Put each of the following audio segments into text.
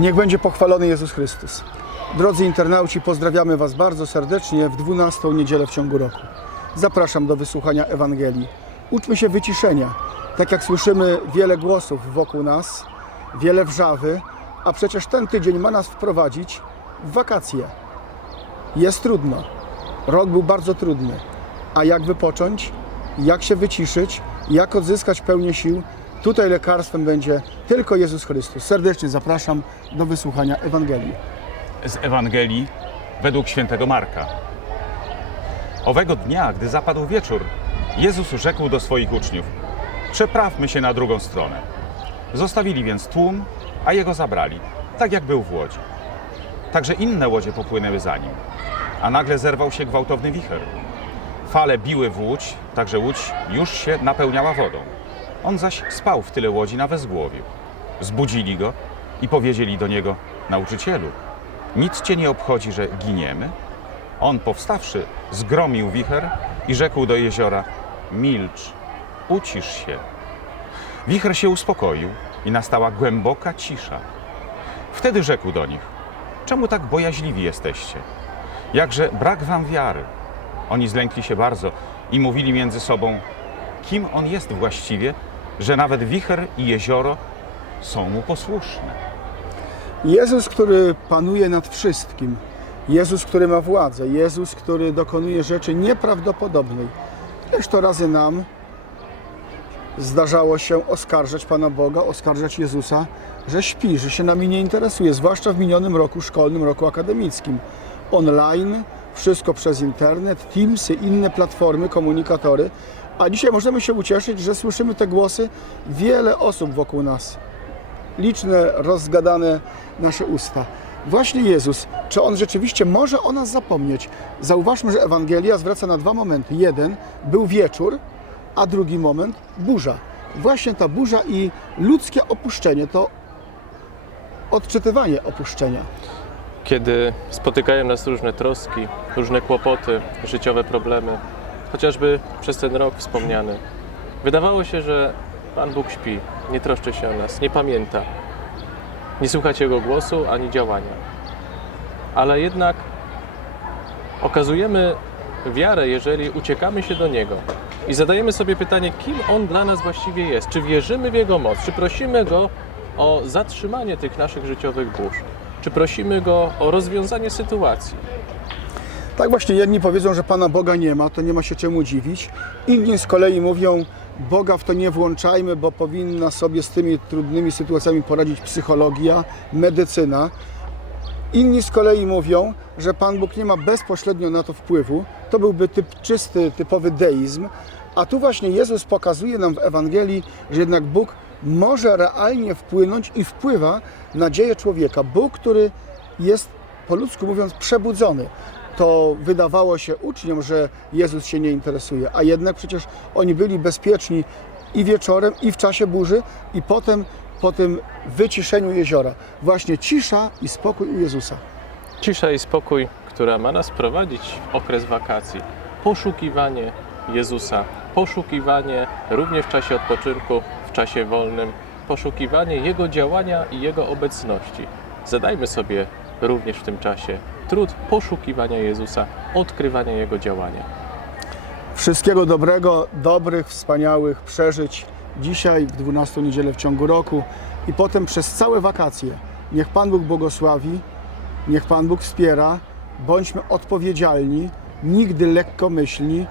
Niech będzie pochwalony Jezus Chrystus. Drodzy internauci, pozdrawiamy Was bardzo serdecznie w 12 niedzielę w ciągu roku. Zapraszam do wysłuchania Ewangelii. Uczmy się wyciszenia. Tak jak słyszymy wiele głosów wokół nas, wiele wrzawy, a przecież ten tydzień ma nas wprowadzić w wakacje. Jest trudno. Rok był bardzo trudny. A jak wypocząć? Jak się wyciszyć? Jak odzyskać pełnię sił? Tutaj lekarstwem będzie tylko Jezus Chrystus. Serdecznie zapraszam do wysłuchania Ewangelii. z Ewangelii według świętego Marka. Owego dnia, gdy zapadł wieczór, Jezus rzekł do swoich uczniów: Przeprawmy się na drugą stronę. Zostawili więc tłum, a jego zabrali, tak jak był w łodzi. Także inne łodzie popłynęły za nim, a nagle zerwał się gwałtowny wicher. Fale biły w łódź, tak że łódź już się napełniała wodą. On zaś spał w tyle łodzi na wezgłowiu. Zbudzili go i powiedzieli do niego: Nauczycielu, nic cię nie obchodzi, że giniemy? On powstawszy, zgromił wicher i rzekł do jeziora: Milcz, ucisz się. Wicher się uspokoił i nastała głęboka cisza. Wtedy rzekł do nich: Czemu tak bojaźliwi jesteście? Jakże brak wam wiary? Oni zlękli się bardzo i mówili między sobą: Kim on jest właściwie, że nawet wicher i jezioro są mu posłuszne? Jezus, który panuje nad wszystkim. Jezus, który ma władzę. Jezus, który dokonuje rzeczy nieprawdopodobnej. Ileż to razy nam zdarzało się oskarżać Pana Boga, oskarżać Jezusa, że śpi, że się nami nie interesuje, zwłaszcza w minionym roku szkolnym, roku akademickim. Online, wszystko przez internet, Teamsy, inne platformy, komunikatory. A dzisiaj możemy się ucieszyć, że słyszymy te głosy wiele osób wokół nas liczne, rozgadane nasze usta. Właśnie Jezus, czy On rzeczywiście może o nas zapomnieć? Zauważmy, że Ewangelia zwraca na dwa momenty. Jeden był wieczór, a drugi moment burza. Właśnie ta burza i ludzkie opuszczenie to odczytywanie opuszczenia. kiedy spotykają nas różne troski, różne kłopoty, życiowe problemy, chociażby przez ten rok wspomniany. Wydawało się, że Pan Bóg śpi, nie troszczy się o nas, nie pamięta. Nie słuchać Jego głosu ani działania. Ale jednak okazujemy wiarę, jeżeli uciekamy się do Niego i zadajemy sobie pytanie, kim On dla nas właściwie jest. Czy wierzymy w Jego moc? Czy prosimy Go o zatrzymanie tych naszych życiowych burz? Czy prosimy Go o rozwiązanie sytuacji? Tak właśnie jedni powiedzą, że Pana Boga nie ma, to nie ma się czemu dziwić. Inni z kolei mówią, Boga w to nie włączajmy, bo powinna sobie z tymi trudnymi sytuacjami poradzić psychologia, medycyna. Inni z kolei mówią, że Pan Bóg nie ma bezpośrednio na to wpływu. To byłby typ czysty, typowy deizm. A tu właśnie Jezus pokazuje nam w Ewangelii, że jednak Bóg może realnie wpłynąć i wpływa na dzieje człowieka. Bóg, który jest po ludzku mówiąc przebudzony. To wydawało się uczniom, że Jezus się nie interesuje, a jednak przecież oni byli bezpieczni i wieczorem, i w czasie burzy, i potem po tym wyciszeniu jeziora. Właśnie cisza i spokój u Jezusa. Cisza i spokój, która ma nas prowadzić w okres wakacji. Poszukiwanie Jezusa, poszukiwanie również w czasie odpoczynku, w czasie wolnym, poszukiwanie Jego działania i Jego obecności. Zadajmy sobie również w tym czasie trud poszukiwania Jezusa, odkrywania Jego działania. Wszystkiego dobrego, dobrych, wspaniałych przeżyć dzisiaj, w 12 niedzielę w ciągu roku i potem przez całe wakacje. Niech Pan Bóg błogosławi, niech Pan Bóg wspiera, bądźmy odpowiedzialni, nigdy lekkomyślni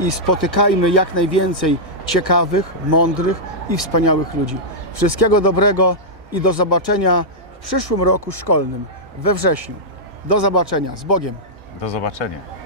i spotykajmy jak najwięcej ciekawych, mądrych i wspaniałych ludzi. Wszystkiego dobrego i do zobaczenia w przyszłym roku szkolnym, we wrześniu. Do zobaczenia, z Bogiem. Do zobaczenia.